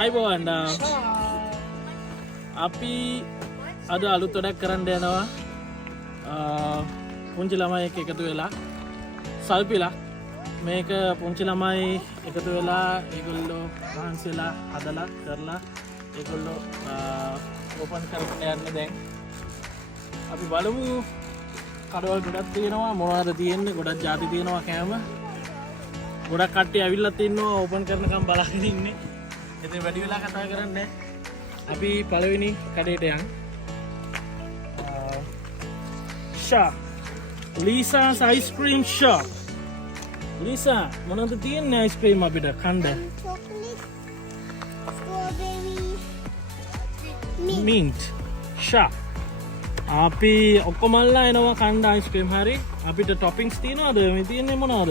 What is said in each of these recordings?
අයිබෝවන් අපි අද අලුත් වැඩක් කරන්න යනවා පුංචි ළමයි එක්ක එකතු වෙලා සල්පිලා මේක පුංචි ළමයි එකතු වෙලා ඒගොල්ලෝ වහන්සේලා හදලා කරලා ඒගොල්ලෝ ඕපන් කරගෙන යන්නේ දැන් අපි බලමු කඩවල් ගොඩක් තියෙනවා මොනවද තියෙන්නේ ගොඩක් ಜಾති තියෙනවා කෑම ගොඩක් කට්ටිය ඇවිල්ලා තින්නවා ඕපන් කරනකම් බලාගෙන ඉන්නේ ඉතින් වැඩි වෙලා කතා කරන්නේ අපි පළවෙනි කඩේට යන් shop Lisa's ice cream shop Lisa මොනවද තියෙන්නේ ice cream අපිට කන්න chocolate strawberry mint shop අපි ඔක්කොමල්ලා එනවා කන්න ice cream හරි අපිට toppings තියෙනවද මේ තියෙන්නේ මොනවද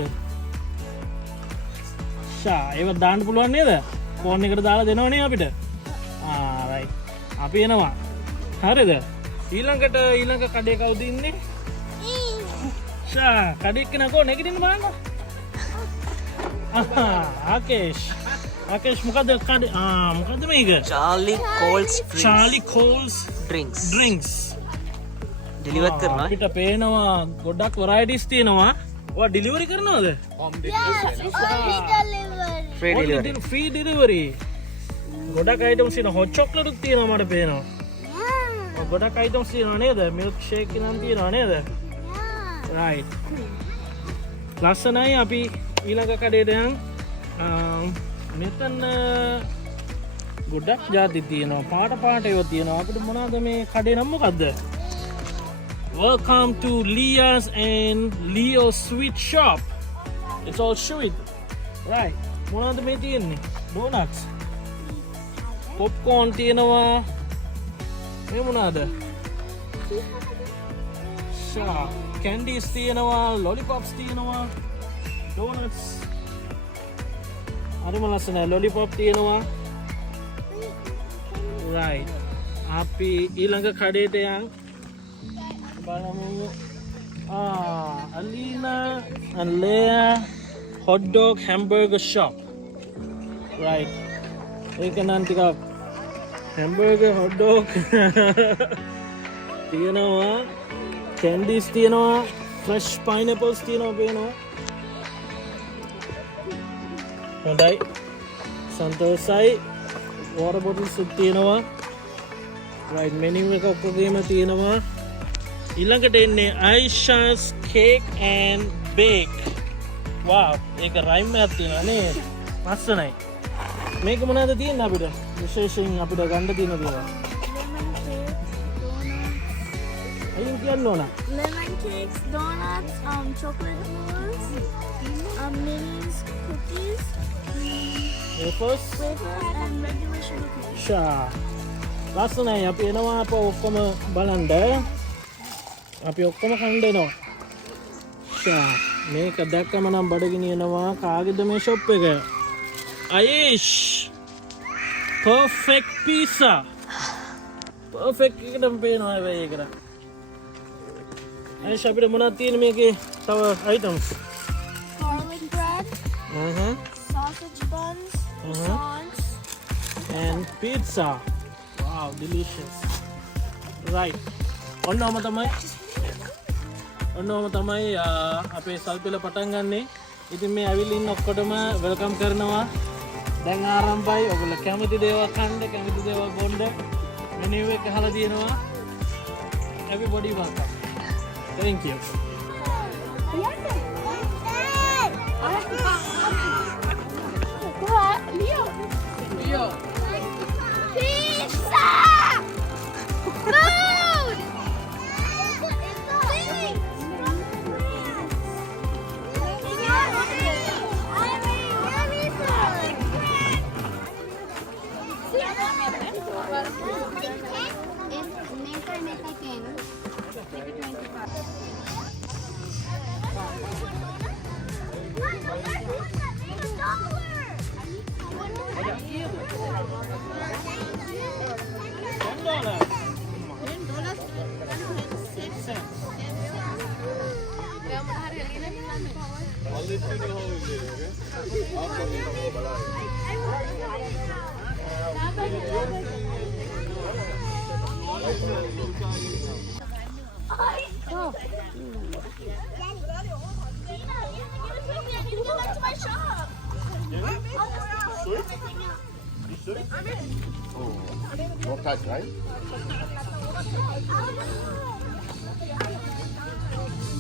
ෂා ඒව දාන්න පුළුවන් නේද ෆෝන් එකට දාලා දෙනවනේ අපිට right අපි එනවා හරිද ඊළඟ කඩේ කවුද ඉන්නේ ෂා කඩේ කෙනකෝ නැගිටින්න බලන්න ආකේෂ් මොකද කඩේ මොකද මේක Charlie Coles drinks ඩෙලිවර් කරනවා අපිට පේනවා ගොඩක් varieties තියෙනවා ඔයා ඩෙලිවරි කරනවද free delivery ගොඩක් items තියෙනවා hot chocolate උත් තියෙනවා මට පේනවා ගොඩක් items තියෙනවා නේද milk shake නම් තියෙනවා නේද right ලස්සනයි අපි ඊළඟ කඩේට යන් මෙතන ගොඩක් ಜಾති තියෙනවා පාට ඒවා තියෙනවා අපිට මොනවද මේ කඩේ නම මොකද්ද Welcome to Leah's and Leo's sweet shop. It's all sweet. Right. මොනවද මේ තියෙන්නේ? Donuts. Popcorn තියෙනවා. මේ මොනවද? Candies තියෙනවා, lollipops තියෙනවා. Donuts. හරිම ලස්සනයි. Lollipop තියෙනවා. Right. අපි ඊළඟ කඩේට යන් Alina and Leah hot dog hamburger shop right ඒක නම් ටිකක් hamburger hot dog තියෙනවා candies තියෙනවා fresh pineapples තියෙනවා පේනවා හොඳයි සන්තෝෂයි water bottles තියෙනවා right menu එක ඔක්කොගෙම තියෙනවා ඊළඟට එන්නේ Aisha's cake and bake wow ඒක රයිම් එකක් තියෙනවා නේද ලස්සනයි මේක මොනවද තියෙන්නේ අපිට විශේෂයෙන් අපිට ගන්න තියෙන දේවල් අයින් කියන්න ඕන lemon cakes donuts chocolate balls minis cookies wafers and regular sugar cookies ෂා ලස්සනයි අපි එනවා අප ඔක්කොම බලන්න අපි ඔක්කොම කණ්ඩෙනවා ෂා මේක දැක්කම නම් බඩගිනියනවා කාගෙද මේ ෂොප් එක අයේෂ් perfect pizza perfect එකටම පේනවා හැබැයි ඒකට අයේෂ් අපිට මොනවද තියෙන්නේ මේකේ තව items garlic bread sausage buns croissants and pizza wow delicious right ඔන්නෝම තමයි අපේ සල්පිල පටන් ගන්නේ ඉතින් මේ ඇවිල්ලා ඉන්න ඔක්කොටම වෙල්කම් කරනවා දැන් ආරම්භයි ඔයගොල්ලෝ කැමති දේවල් කන්න කැමති දේවල් බොන්න මෙනු එක අහලා තියෙනවා everybody welcome thank you Leo pizza Oh. No touch, right?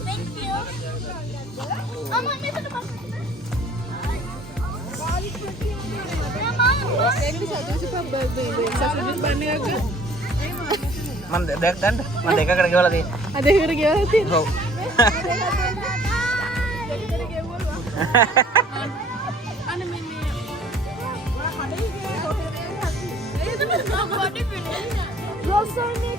Thank you. Mama, dito na ba? Merdeka kena gimana sih? Ada yang gimana sih? Oh. Ano mimi? Grocery